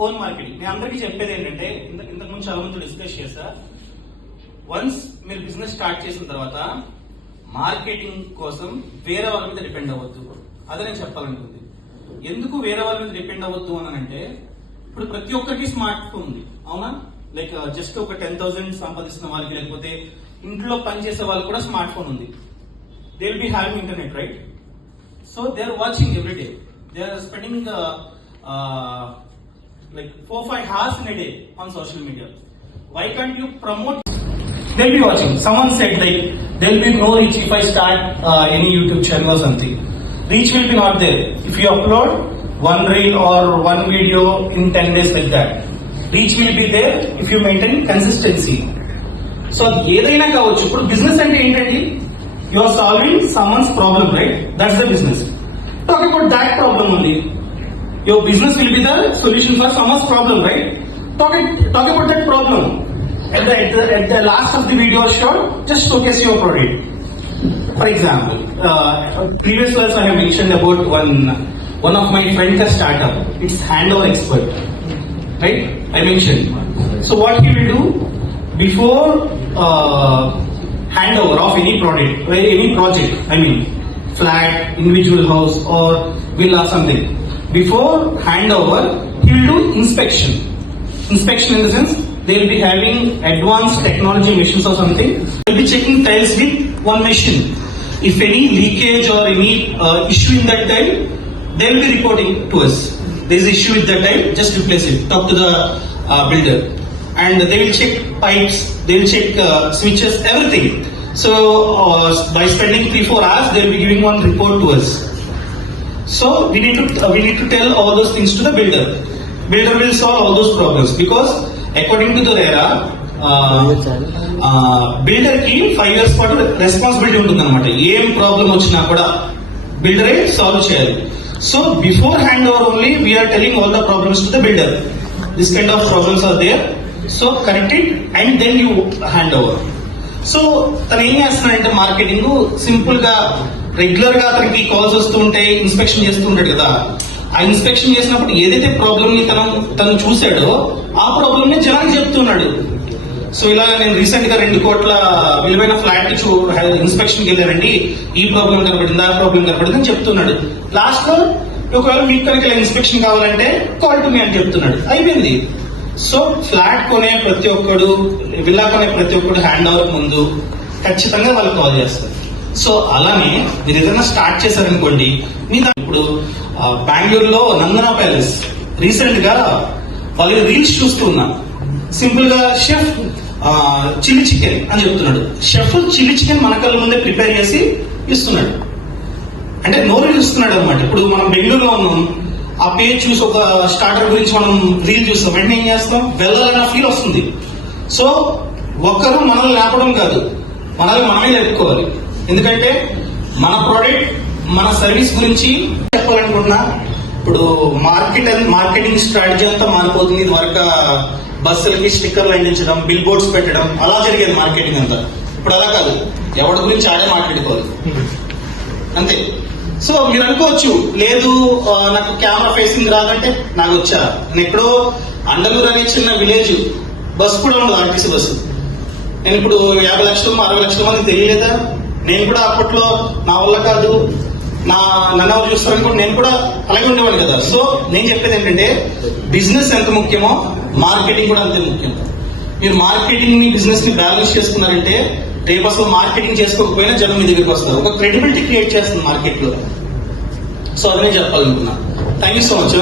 Phone marketing నేను అందరికీ చెప్పేది ఏంటంటే ఇంతకు ముందు చాలా మంది డిస్కస్ చేశా. వన్స్ మీరు బిజినెస్ స్టార్ట్ చేసిన తర్వాత మార్కెటింగ్ కోసం వేరే వాళ్ళ మీద డిపెండ్ అవ్వద్దు. అదే నేను చెప్పాలనుకుంది. ఎందుకు వేరే వాళ్ళ మీద డిపెండ్ అవ్వద్దు అని అంటే, ఇప్పుడు ప్రతి ఒక్కరికి స్మార్ట్ ఫోన్ ఉంది, అవునా? లైక్ జస్ట్ ఒక 10,000 సంపాదిస్తున్న వాళ్ళకి, లేకపోతే ఇంట్లో పనిచేసే వాళ్ళు కూడా స్మార్ట్ ఫోన్ ఉంది. They will be having internet, right? So they are watching every day. They are spending like 4-5 hours in a day on social media. Why can't you promote? They'll be watching. Someone said like there'll be no reach if I start any YouTube channel or something. Reach will be not there if you upload one reel or one video in 10 days like that. Reach will be there if you maintain consistency. So ఏదైనా కావచ్చు. ఇప్పుడు business అంటే ఏంటండి? You are solving someone's problem, right? That's the business. Talk about that problem only. Your business will be the solution for someone's problem, right? Talk about that problem. At the last of the video shot, just showcase your product. For example, previous class I have mentioned about one of my friends' startup. It's Handover Expert, right? I mentioned. So what he will do before handover of any project, I mean flat, individual house or villa something. Before handover, he will do inspection. Inspection in the sense, they will be having advanced technology machines or something. They will be checking tiles with one machine. If any leakage or any issue in that tile, they will be reporting to us. There is issue with that tile, just replace it. Talk to the builder. And they will check pipes, they will check switches, everything. So by spending 3-4 hours, they will be giving one report to us. So we need to tell all those things to the builder. Builder will solve all those problems because according to the RERA, builder ki 5 years పాటు responsibility ఉంటుంది అనమాట. ఏం problem వచ్చినా కూడా బిల్డరే solve చేయాలి. So before hand over only we are telling all the problems to the builder. This kind of problems are there, so correct it and then you hand over. So తను ఏం చేస్తున్నాడంటే మార్కెటింగ్ సింపుల్ గా regular గా అతనికి calls వస్తూ ఉంటాయి, inspection చేస్తూ ఉంటాడు కదా. ఆ ఇన్స్పెక్షన్ చేసినప్పుడు ఏదైతే ప్రాబ్లమ్ ని తను చూసాడో ఆ ప్రాబ్లమ్ ని జనానికి చెప్తున్నాడు. సో ఇలా నేను రీసెంట్ గా 2 కోట్ల విలువైన ఫ్లాట్ ఇన్స్పెక్షన్ కి వెళ్ళానండి, ఈ ప్రాబ్లం కనపడింది, ఆ ప్రాబ్లం కనపడింది అని చెప్తున్నాడు. లాస్ట్ లో ఒకవేళ మీకు కనుక ఇన్స్పెక్షన్ కావాలంటే కాల్ టు మీ అని చెప్తున్నాడు. అయిపోయింది. సో ఫ్లాట్ కొనే ప్రతి ఒక్కడు, విల్లా కొనే ప్రతి ఒక్కడు హ్యాండ్ ఓవర్ ముందు ఖచ్చితంగా వాళ్ళు కాల్ చేస్తారు. సో అలానే మీరు ఏదైనా స్టార్ట్ చేశారనుకోండి, మీ ఇప్పుడు బెంగళూరులో నందనా ప్యాలెస్ రీసెంట్ గా వాళ్ళు రీల్స్ చూస్తున్నా. సింపుల్ గా షెఫ్ చిల్లీ చికెన్ అని చెప్తున్నాడు. షెఫ్ చిల్లీ చికెన్ మన కళ్ళ ముందే ప్రిపేర్ చేసి ఇస్తున్నాడు. అంటే నోరు చూస్తున్నాడు అనమాట. ఇప్పుడు మనం బెంగళూరులో ఉన్నాం, ఆ పేజ్ చూసి ఒక స్టార్టర్ గురించి మనం రీల్ చూస్తాం, వెంటనే ఏం చేస్తాం, వెళ్ళాలన్న ఫీల్ వస్తుంది. సో ఒక్కరు మనల్ని లేపడం కాదు, మనల్ని మనమే లేపుకోవాలి. ఎందుకంటే మన ప్రోడక్ట్, మన సర్వీస్ గురించి చెప్పాలనుకుంటున్నా. ఇప్పుడు మార్కెటింగ్ స్ట్రాటజీ అంతా మారిపోతుంది. ఇది వరకు బస్సులకి స్టిక్కర్లు అంటించడం, బిల్ బోర్డ్స్ పెట్టడం, అలా జరిగేది మార్కెటింగ్ అంతా. ఇప్పుడు అలా కాదు, ఎవరి గురించి ఆడే మాట్లాడుకోవాలి అంతే. సో మీరు అనుకోవచ్చు, లేదు నాకు కెమెరా ఫేసింగ్ రాదంటే, నాకు వచ్చా. నేను ఎక్కడో అండలూరు అనే చిన్న విలేజ్, బస్సు కూడా ఉండదు, ఆర్టీసీ బస్సు. నేను ఇప్పుడు 50 లక్షలు 60 లక్షల మంది తెలియలేదా? నేను కూడా అప్పట్లో నా వల్ల కాదు, నన్ను ఎవరు చూస్తారనుకోండి, నేను కూడా అలాగే ఉండేవాడు కదా. సో నేను చెప్పేది ఏంటంటే, బిజినెస్ ఎంత ముఖ్యమో మార్కెటింగ్ కూడా అంతే ముఖ్యం. మీరు మార్కెటింగ్ ని, బిజినెస్ ని బ్యాలెన్స్ చేసుకున్నారంటే రేపు అసలు మార్కెటింగ్ చేసుకోకపోయినా జనం మీ దగ్గరికి వస్తారు. ఒక క్రెడిబిలిటీ క్రియేట్ చేస్తుంది మార్కెట్ లో. సో అది నేను చెప్పాలనుకున్నా. Thank you so much.